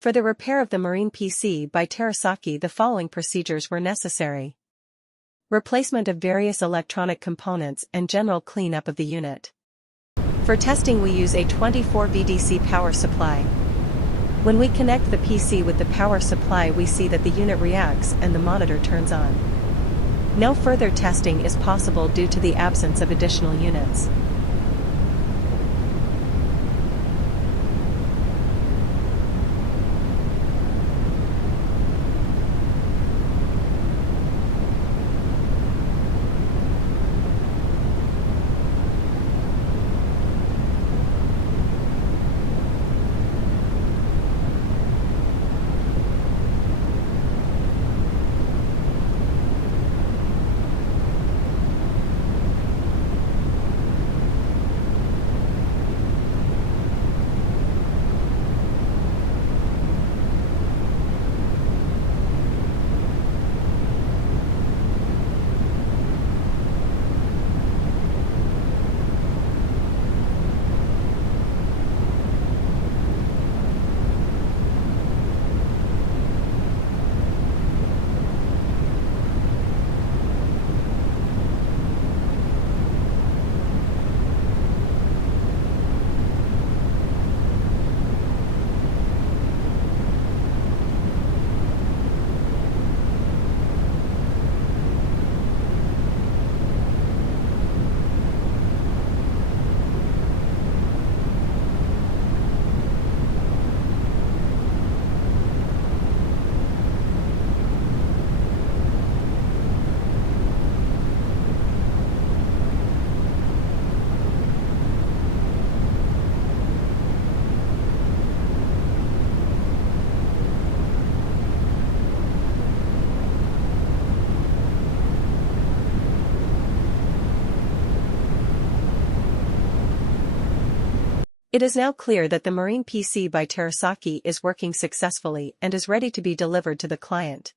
For the repair of the marine PC by Terasaki, the following procedures were necessary. Replacement of various electronic components and general cleanup of the unit. For testing, we use a 24 VDC power supply. When we connect the PC with the power supply, we see that the unit reacts and the monitor turns on. No further testing is possible due to the absence of additional units. It is now clear that the marine PC by Terasaki is working successfully and is ready to be delivered to the client.